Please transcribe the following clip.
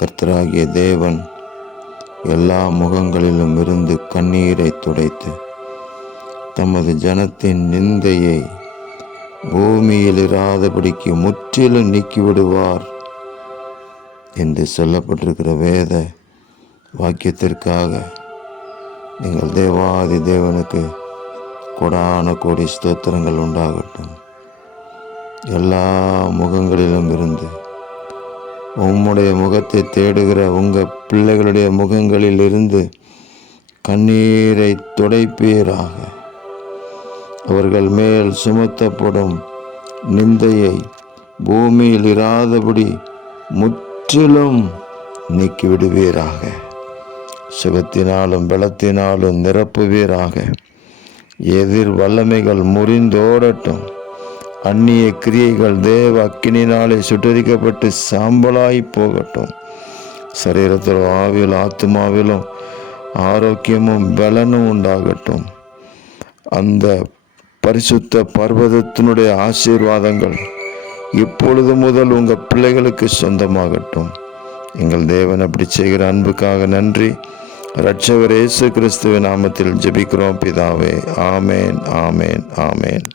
கர்த்தராகிய தேவன் எல்லா முகங்களிலும் இருந்து கண்ணீரை துடைத்து தமது ஜனத்தின் நிந்தையை பூமியில் இராதபடிக்கு முற்றிலும் நீக்கிவிடுவார் என்று சொல்லப்பட்டிருக்கிற வேத வாக்கியத்திற்காக நீங்கள் தேவாதி தேவனுக்கு கொடான கோடி ஸ்தோத்திரங்கள் உண்டாகட்டும். எல்லா முகங்களிலும் இருந்து உம்முடைய முகத்தை தேடுகிற உங்கள் பிள்ளைகளுடைய முகங்களில் இருந்து கண்ணீரை துடைப்பீராக. அவர்கள் மேல் சுமத்தப்படும் நிந்தையை பூமியில் இராதபடி முற்றிலும் நீக்கிவிடுவீராக. சுகத்தினாலும் பலத்தினாலும் நிரப்புவீராக. எதிர் வல்லமைகள் முறிந்தோடட்டும். அந்நிய கிரியைகள் தேவ அக்கினினாலே சுட்டரிக்கப்பட்டு சாம்பலாய் போகட்டும். சரீரத்திலும் ஆவியிலும் ஆத்மாவிலும் ஆரோக்கியமும் பலனும் உண்டாகட்டும். அந்த பரிசுத்த பர்வதத்தினுடைய ஆசீர்வாதங்கள் இப்பொழுது முதல் உங்கள் பிள்ளைகளுக்கு சொந்தமாகட்டும். எங்கள் தேவன் அப்படி செய்கிற அன்புக்காக நன்றி. இரட்சகர் இயேசு கிறிஸ்துவின் நாமத்தில் ஜெபிக்கிறோம் பிதாவே. ஆமேன், ஆமேன், ஆமேன்.